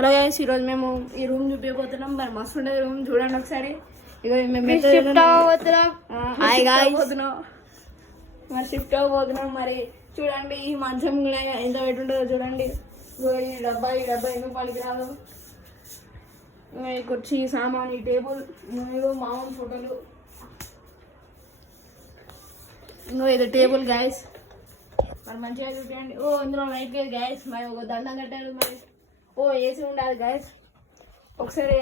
Hello guys, ఈరోజు మేము ఈ రూమ్ చూపించబోతున్నాం. మరి మస్తు ఉండేది రూమ్, చూడండి ఒకసారి. ఇక మేము షిఫ్ట్ అవ్వబోతున్నాం. మరి చూడండి ఈ మంచం ఎంత పెట్టి ఉంటుందో చూడండి. ఈ డబ్బా ఎందుకు పనికిరాదు. ఈ కుర్చీ, సామాన్, ఈ టేబుల్, మామూలు ఫోటోలు. ఇది టేబుల్ గ్యాస్. మరి మంచిగా చూపించండి. ఇందులో లైట్ లేదు గ్యాస్. మరి ఒక దండం కట్టారు. మరి ఏసీ ఉండాలి గ్యాస్. ఒకసారి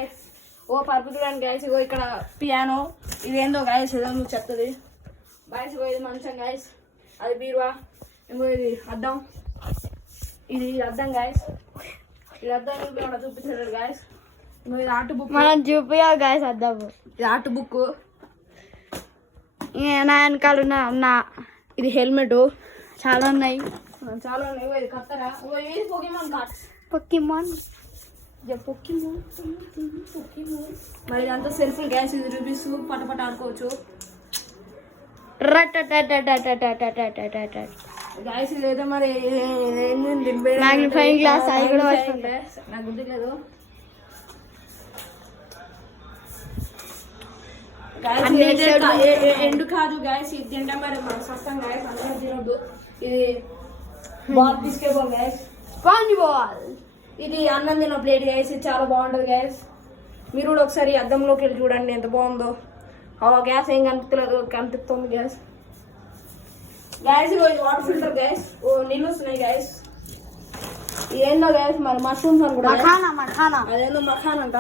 పరుపు చూడండి గ్యాస్. ఇక్కడ పియానో, ఇదేందో గ్యాస్ ఏదో చెప్తుంది గ్యాస్. ఇది మంచం గ్యాస్, అది బీరువా. ఇది అద్దం, ఇది అద్దం గ్యాస్. ఇది అద్దం చూపించాడు గ్యాస్. ఇది ఆర్ట్ బుక్, మనం చూపించాలి గ్యాస్. అద్దం, ఇది ఆర్ట్ బుక్. నా వెనకాల ఉన్న ఇది హెల్మెట్. చాలా ఉన్నాయి. ఇది కత్తరా. ఇది పోకేమాన్ కార్డ్స్. పొక్కిమాన్. మరి ఇదంతా సెల్ఫ్ గ్యాస్. ఇది రూపీస్ పటపట ఆడుకోవచ్చు గ్యాస్. ఇదైతే మరి మ్యాగ్నిఫైయింగ్ గ్లాస్ అది కూడా నాకు గుర్తులేదు. ఎండు కాదు గ్యాస్. ఇది తింటే మరి మన సస్తం గ్యాస్. అందరూ తినొద్దు. ఇది బాల్ తీసుకెళ్ళిపోవాలి గ్యాస్. వాలీబాల్. ఇది అన్నం తిన్న ప్లేట్ గ్యాస్. ఇది చాలా బాగుంటుంది గ్యాస్. మీరు కూడా ఒకసారి అద్దంలోకి వెళ్ళి చూడండి ఎంత బాగుందో. గ్యాస్ ఏం కనిపిస్తుంది గ్యాస్. ఇది వాటర్ ఫిల్టర్ గ్యాస్. నీళ్ళు వస్తున్నాయి గ్యాస్. ఇదేందో గ్యాస్ మరి మష్రూమ్స్ అని కూడా. అదేందో మఖాన్ అంట.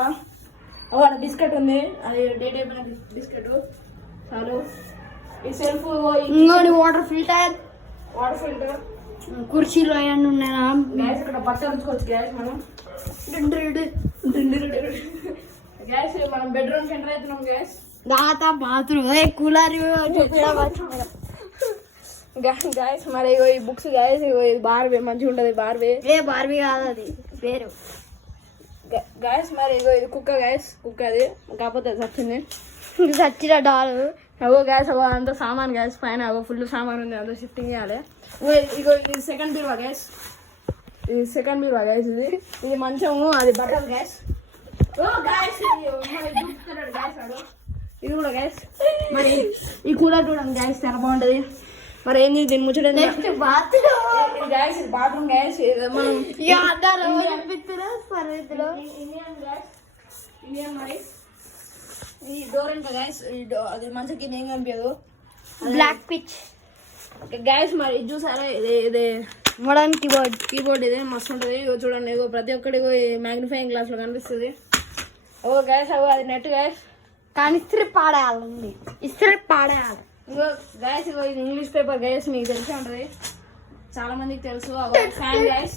అక్కడ బిస్కెట్ ఉంది, అది డేట్ అయిపోయిన బిస్కెట్. చాలు. ఈ సెల్ఫ్ వాటర్ ఫిల్టర్ కుర్చీలో అవన్నీ ఉన్నాయా గ్యాస్. ఇక్కడ బట్టలు ఉంచుకోవచ్చు గ్యాస్. మనం గ్యాస్ మనం బెడ్రూమ్ ఎంటర్ అవుతున్నాం గ్యాస్. Bathroom, cooler gas. మరి ఈ బుక్స్ గ్యాస్. ఇది బార్వే, మంచిగా ఉంటుంది బార్వే. బార్వీ కాదు, అది పేరు గ్యాస్. మరి ఇది కుక్క గ్యాస్. కుక్క అది కాకపోతే చచ్చింది. చచ్చిన డాల్. గ్యాస్. అంత సామాన్ గ్యాస్. పైన ఫుల్ సామాన్ ఉంది, అంతా షిఫ్టింగ్ చేయాలి. ఇది సెకండ్ బీరువా గ్యాస్. ఇది మంచము, అది బట్టలు గ్యాస్. ఇది కూడా గ్యాస్. మరి ఈ కూలర్ చూడండి గ్యాస్, చాలా బాగుంటది. మరి ఏంది దీన్ని ముచ్చడం గ్యాస్. ఇది బాత్రూమ్ గ్యాస్. మనం ఇండియన్ మరి ఈ డోర్ ఎంత గ్యాస్. అది మంచి కింద ఏం కనిపించదు, బ్లాక్ పిచ్ గ్యాస్. మరి ఇది చూసారా, ఇది మోడర్న్ కీబోర్డ్. ఇదే మస్తు ఉంటుంది. చూడండి, ప్రతి ఒక్కటి మ్యాగ్నిఫైయింగ్ గ్లాస్ లో కనిపిస్తుంది. గ్యాస్. అది నెట్ గ్యాస్. కానీ ఇస్త్రీ పాడేయాలి. గ్యాస్. ఇది ఇంగ్లీష్ పేపర్ గ్యాస్. మీకు తెలిసే ఉంటుంది, చాలా మందికి తెలుసు. Fan gas.